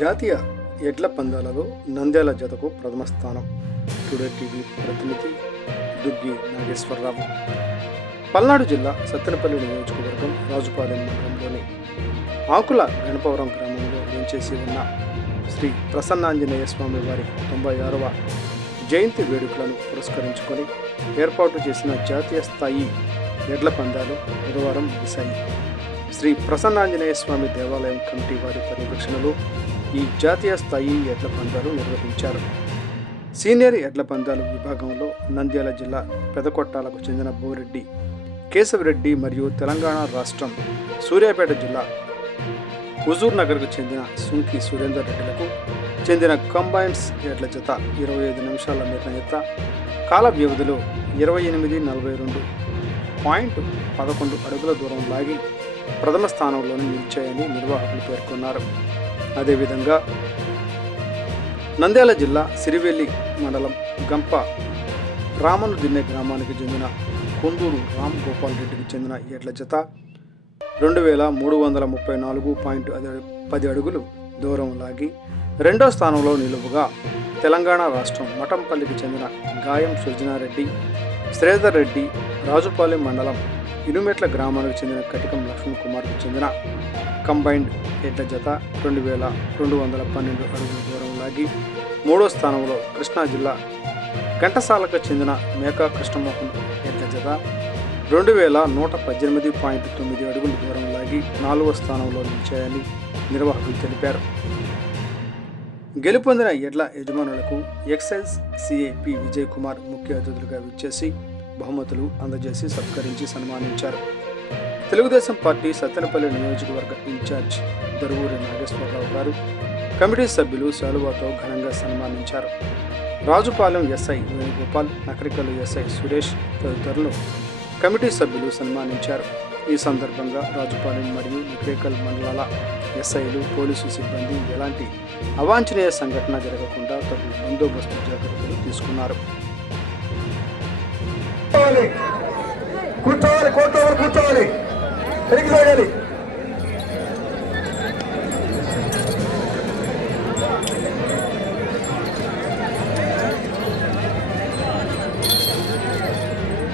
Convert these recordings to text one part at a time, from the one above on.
జాతీయ ఎడ్ల పందాలలో నంద్యాల జతకు ప్రథమ స్థానం. టుడే టీవీ ప్రతినిధి దుగ్గి నాగేశ్వరరావు. పల్నాడు జిల్లా సత్తెనపల్లి నియోజకవర్గం రాజుపాలెం మండలంలోని ఆకుల గణపవరం గ్రామంలో వేంచేసి ఉన్న శ్రీ ప్రసన్నాంజనేయ స్వామి వారి 96వ జయంతి వేడుకలను పురస్కరించుకొని ఏర్పాటు చేసిన జాతీయ స్థాయి ఎడ్ల పందాలు బుధవారం ముగిశాయి. శ్రీ ప్రసన్నాంజనేయ స్వామి దేవాలయం కమిటీ వారి పర్యవేక్షణలో ఈ జాతీయ స్థాయి ఎడ్ల పందాలు నిర్వహించారు. సీనియర్ ఎడ్ల పందాలు విభాగంలో నంద్యాల జిల్లా పెదకొట్టాలకు చెందిన బోరెడ్డి కేశవరెడ్డి మరియు తెలంగాణ రాష్ట్రం సూర్యాపేట జిల్లా హుజూర్ నగర్కు చెందిన సుంకి సురేందర్ రెడ్డిలకు చెందిన కంబైన్స్ ఎడ్ల జత 25 నిమిషాల నిర్ణయిత కాల వ్యవధిలో 28:42.11 అడుగుల దూరం లాగి ప్రథమ స్థానంలోనే నిలిచాయని నిర్వాహకులు పేర్కొన్నారు. అదేవిధంగా నంద్యాల జిల్లా సిరివెల్లి మండలం గంప రామను దిన్నె గ్రామానికి చెందిన కొందూరు రామ్ గోపాల్ రెడ్డికి చెందిన ఎడ్ల జత 2334.10 అడుగులు దూరం లాగి రెండో స్థానంలో నిలువుగా తెలంగాణ రాష్ట్రం మఠంపల్లికి చెందిన గాయం సృజనారెడ్డి శ్రీధర్ రెడ్డి రాజుపాలెం మండలం ఇనుమెట్ల గ్రామానికి చెందిన కటికం లక్ష్మణ్ కుమార్కి చెందిన కంబైన్డ్ ఎడ్ల జత 2212 అడుగుల దూరం లాగి మూడో స్థానంలో కృష్ణా జిల్లా ఘంటసాలకు చెందిన మేకా కృష్ణమోహన్ ఎడ్ల జత 2118.9 అడుగుల దూరం లాగి 4వ స్థానంలో నిలిచాయని నిర్వాహకులు తెలిపారు. గెలుపొందిన ఎడ్ల యజమానులకు ఎక్సైజ్ సిఐపి విజయ్ కుమార్ ముఖ్య అతిథులుగా విచ్చేసి బహుమతులు అందజేసి సత్కరించి సన్మానించారు. తెలుగుదేశం పార్టీ సత్తెనపల్లి నియోజకవర్గ ఇన్ఛార్జ్ దరువూరి నాగేశ్వరరావు గారు కమిటీ సభ్యులు శాలువాతో ఘనంగా సన్మానించారు. రాజుపాలెం ఎస్ఐ వేణుగోపాల్, నకరికల్లు ఎస్ఐ సురేష్ తదితరులు కమిటీ సభ్యులు సన్మానించారు. ఈ సందర్భంగా రాజుపాలెం మరియు నకరికల్ మండలాల ఎస్ఐలు, పోలీసు సిబ్బంది ఎలాంటి అవాంఛనీయ సంఘటన జరగకుండా తగు బందోబస్తు జాగ్రత్తలు తీసుకున్నారు. కూర్చోవాలి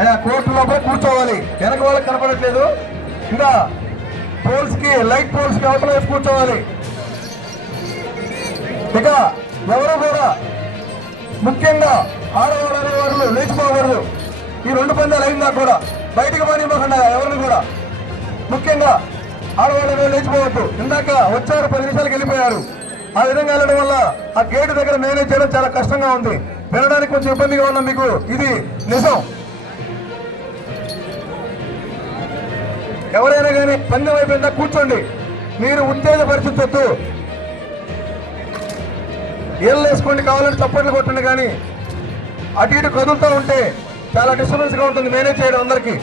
అయ్యా, కోర్టు లోపల కూర్చోవాలి. వెనక వాళ్ళకి కనపడట్లేదు. ఇంకా పోల్స్కి లైట్ పోల్స్కి అవతల వేసి కూర్చోవాలి. ఇక ఎవరు కూడా ముఖ్యంగా ఆడవాళ్ళు అనేవాళ్ళు లేచిపోకూడదు. ఈ 2 పందాలు అయిందా కూడా బయటకు పోనివ్వకుండా ఎవరిని కూడా, ముఖ్యంగా ఆడవాళ్ళు లేచిపోవద్దు. ఇందాక వచ్చారు, 10 నిమిషాలకు వెళ్ళిపోయారు. ఆ విధంగా వెళ్ళడం వల్ల ఆ గేటు దగ్గర మేనేజ్ చేయడం చాలా కష్టంగా ఉంది. వినడానికి కొంచెం ఇబ్బందిగా ఉన్నా మీకు ఇది నిజం. ఎవరైనా కానీ పందెం అయిపోయిందా కూర్చోండి. మీరు ఉత్తేజపరిచొద్దు. ఏళ్ళు వేసుకోండి, కావాలంటే చప్పట్లు కొట్టండి. కానీ అటు ఇటు కదులుతూ ఉంటే చాలా డిస్టర్బెన్స్గా ఉంటుంది మేనేజ్ చేయడం అందరికీ.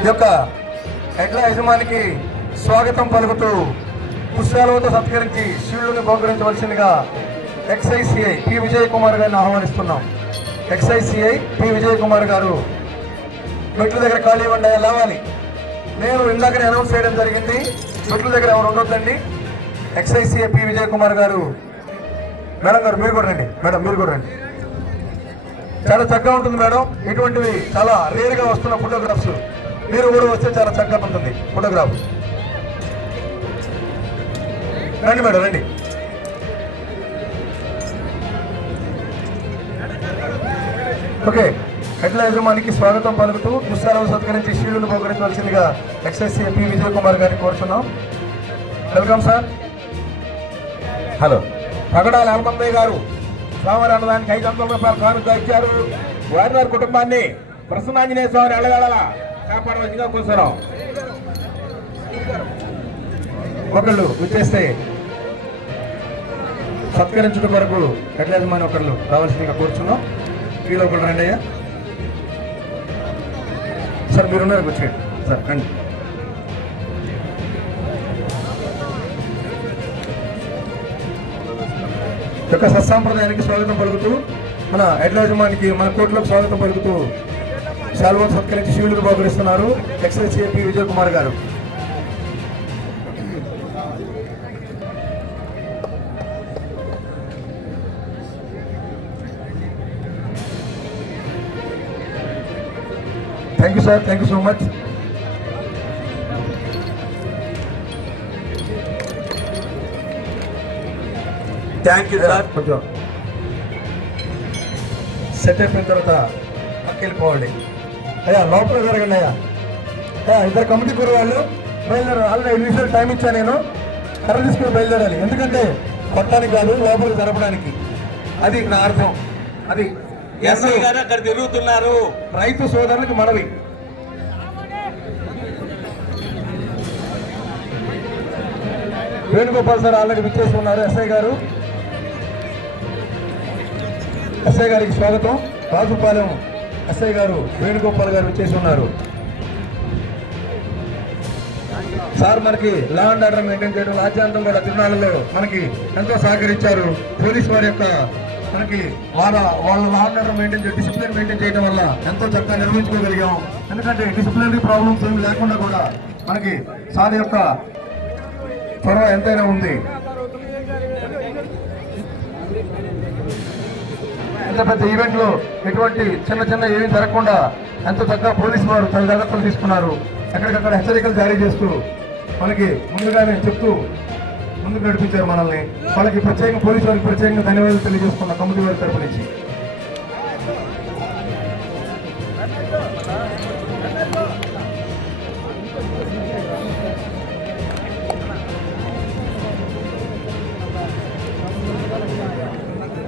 ఈ యొక్క ఎడ్ల యజమానికి స్వాగతం పలుకుతూ పుష్పాలతో సత్కరించి శివుడిని బహుకరించవలసిందిగా ఎక్సైసిఐ పి విజయ్ కుమార్ గారిని ఆహ్వానిస్తున్నాం. ఎక్సైసిఐ పి విజయ్ కుమార్ గారు మెట్ల దగ్గర ఖాళీ ఇవ్వండి, లేవాలి. నేను ఇందాకనే అనౌన్స్ చేయడం జరిగింది, మెట్ల దగ్గర ఎవరు ఉండొద్దండి. ఎక్సైసిఐ పి విజయ్ కుమార్ గారు. మేడం గారు మీరు కూడా రండి. మేడం మీరు కూడా రండి. చాలా చక్కగా ఉంటుంది మేడం. ఇటువంటివి చాలా రేరుగా వస్తున్న ఫోటోగ్రాఫ్స్ మీరు కూడా వస్తే చాలా చక్కగా ఉంటుంది ఫోటోగ్రాఫ్. రండి మేడం రండి. ఓకే, ఎడ్ల యజమానికి స్వాగతం పలుకుతూ పుష్పాలను సత్కరించి శివుడిని బహుకరించవలసిందిగా ఎక్సైసిఐ పి విజయ్ కుమార్ గారిని కోరుతున్నాం. Welcome sir. హలో. పగడాల హనుమంతయ్య గారు స్వామివారి అన్నదానికి 500 రూపాయలు కానుక ఇచ్చారు. వారి కుటుంబాన్ని ప్రసన్నాంజనేయ స్వామి అడగాల కాపాడవలసిందిగా కూర్చున్నాం. ఒకళ్ళు విచ్చేస్తే సత్కరించుట కొరకు ఎట్ల యజమాని ఒకళ్ళు రావాల్సిందిగా కూర్చున్నాం. వీళ్ళు ఒకళ్ళు రండి అయ్యా. సార్ మీరున్నారు, కూర్చోండి సార్, రండి. యొక్క సత్సాంప్రదాయానికి స్వాగతం పలుకుతూ, మన ఎడ్ల యజమానికి, మన కోర్టులకు స్వాగతం పలుకుతూ శాల్వాను సత్కరించి శివుడికి బహుకరిస్తున్నారు ఎక్సైజ్ పి విజయ్ కుమార్ గారు. Thank you sir, thank you so much. Thank you sir. కొంచెం సెట్ అయిపోయిన తర్వాత పక్కకి వెళ్ళిపోవాలి. అయ్యా లోపల జరగండి అయ్యా. ఇద్దరు కమిటీ కూర వాళ్ళు బయలుదేరారు. ఆల్రెడీ 5 నిమిషాలు టైం ఇచ్చా నేను. కర్ర తీసుకుని బయలుదేరాలి, ఎందుకంటే కొట్టడానికి కాదు, లోపలికి జరపడానికి. అది నా అర్థం. అది ఎస్ఐ గారు అక్కడ తిరుగుతున్నారు. రైతు సోదరులకు మనవి. వేణుగోపాల్ సార్ ఆల్రెడీ విచ్చేసి ఉన్నారు. ఎస్ఐ గారు, ఎస్ఐ గారికి స్వాగతం. రాజుపాలెం ఎస్ఐ గారు వేణుగోపాల్ గారు విచ్చేసి ఉన్నారు. సార్ మనకి లా అండ్ ఆర్డర్ మెయింటైన్ చేయడం, రాజ్యాంగం కూడా తిరునాళ్ళలో మనకి ఎంతో సహకరించారు. పోలీస్ వారి యొక్క మనకి వాళ్ళ లా అండ్ ఆర్డర్ మెయింటైన్ చేయడం, డిసిప్లిన్ మెయింటైన్ చేయడం వల్ల ఎంతో చక్కగా నిర్వహించుకోగలిగాం. ఎందుకంటే డిసిప్లినరీ ప్రాబ్లమ్స్ ఏమి లేకుండా కూడా మనకి సార్ యొక్క చొరవ ఎంతైనా ఉంది. ఇంత పెద్ద ఈవెంట్ లో ఎటువంటి చిన్న చిన్న ఏమీ జరగకుండా ఎంతో చక్కగా పోలీసు వారు తన జాగ్రత్తలు తీసుకున్నారు. ఎక్కడికక్కడ హెచ్చరికలు జారీ చేస్తూ మనకి ముందుగానే చెప్తూ ముందుకు నడిపించారు మనల్ని. వాళ్ళకి ప్రత్యేకంగా పోలీసు వారికి ప్రత్యేకంగా ధన్యవాదాలు తెలియజేసుకున్న కమిటీ వారి తరపు నుంచి.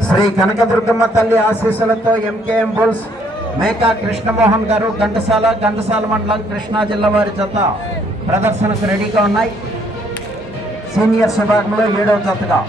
శ్రీ కనకదుర్గమ్మ తల్లి ఆశీస్సులతో ఎంకేఎం బుల్స్ మేకా కృష్ణమోహన్ గారు ఘంటసాల మండలం కృష్ణా జిల్లా వారి జత ప్రదర్శనకు రెడీగా ఉన్నాయి. సీనియర్స్ విభాగంలో 7వ జతగా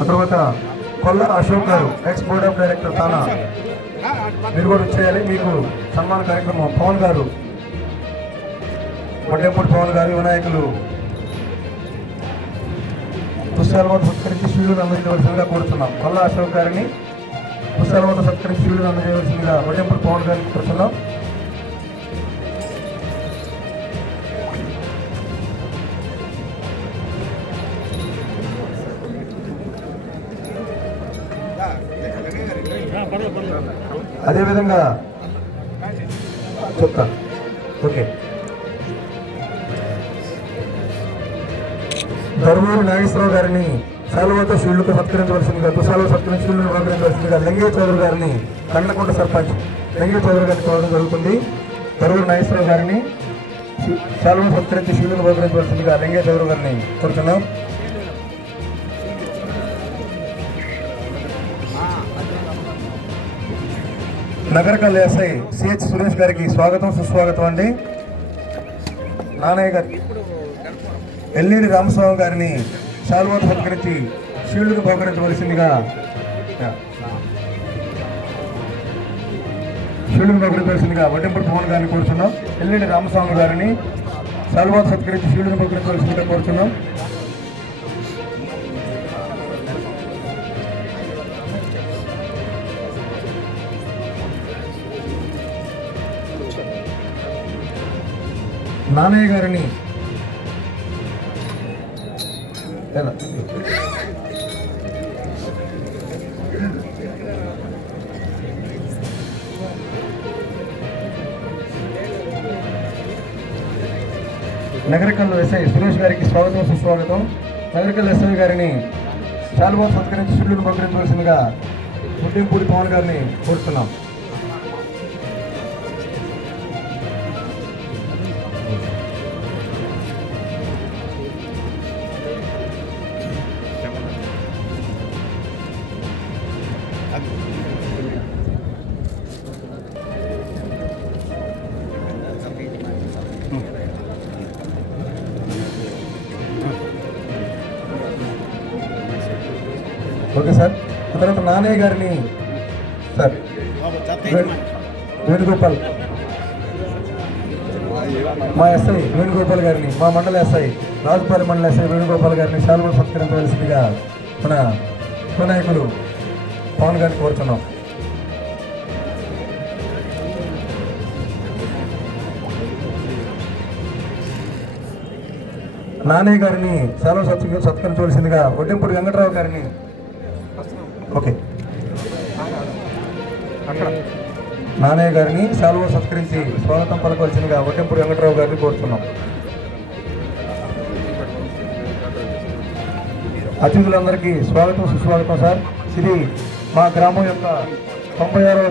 ఆ తర్వాత కొల్ల Ashok garu, X board of director తానా, మీరు కూడా వచ్చేయాలి. మీకు సన్మాన కార్యక్రమం పవన్ గారు, వడ్డేపూడి పవన్ గారు, వినాయకులు పుష్పాలతో సత్కరించి శివులను అందజేయవలసిందిగా కోరుతున్నాం. కొల్ల అశోక్ గారిని పుష్పాలతో సత్కరించి శివులను అందజేయవలసిందిగా వడ్డేపూడి పవన్ గారిని కోరుతున్నాం. అదేవిధంగా చెప్తా. ఓకే, ధర్మూరు నాగేశ్వరరావు గారిని శాలువాతో శివులతో సత్కరించవలసిందిగా, తుషాలో సత్కరించి శివులను సత్కరించవలసిందిగా లింగయ్య చౌదరి గారిని, కండ్లకొండ సర్పంచ్ లింగయ్య చౌదరి గారిని కోరడం జరుగుతుంది. ధర్మూరు నాగేశ్వరరావు గారిని శాలువను సత్కరించి శివులను సత్కరించవలసిందిగా లింగయ్య చౌదరి గారిని కోరుతున్నాం. నగరకల్ ఎస్ఐ సిహెచ్ సురేష్ గారికి స్వాగతం, సుస్వాగతం అండి. నానయ్య గారి, ఎల్ఈడి రామస్వామి గారిని శాలువాతో సత్కరించి షీల్డ్ను బహుకరించవలసిందిగా వడ్డెంపూడి పవన్ గారిని కోరుచున్నాం. ఎల్ఈడి రామస్వామి గారిని శాలువాతో సత్కరించి షీల్డ్ను బహుకరించవలసిందిగా కోరుచున్నాం. నానయ్య గారిని నగరకల్లో ఎస్ఐ సురేష్ గారికి స్వాగతం, సుస్వాగతం. నగరికల్ ఎస్ఐ గారిని శాలువా సత్కరించి శిల్లును బహుకరించవలసిందిగా ముట్టింపూడి పవన్ గారిని కోరుతున్నాం. Okay sir. ఆ తర్వాత నానయ్య గారిని సార్ వేణుగోపాల్ మా ఎస్ఐ వేణుగోపాల్ గారిని, మా మండల ఎస్ఐ రాజుపాలెం మండల ఎస్ఐ వేణుగోపాల్ గారిని శాలువా సత్కరించవలసిందిగా మన ఉపనాయకులు పవన్ గారిని కోరుతున్నాం. నానయ్య గారిని శాలువా సత్కరించవలసిందిగా ఒడ్డెంపూడి వెంకటరావు గారిని ఓకే నానయ్య గారిని శాలువా సత్కరించి స్వాగతం పలకవలసిందిగా ఒడ్డెంపూడి వెంకటరావు గారిని కోరుతున్నాం. అతిథులందరికీ స్వాగతం సుస్వాగతం సార్. ఇది మా గ్రామం యొక్క 96వ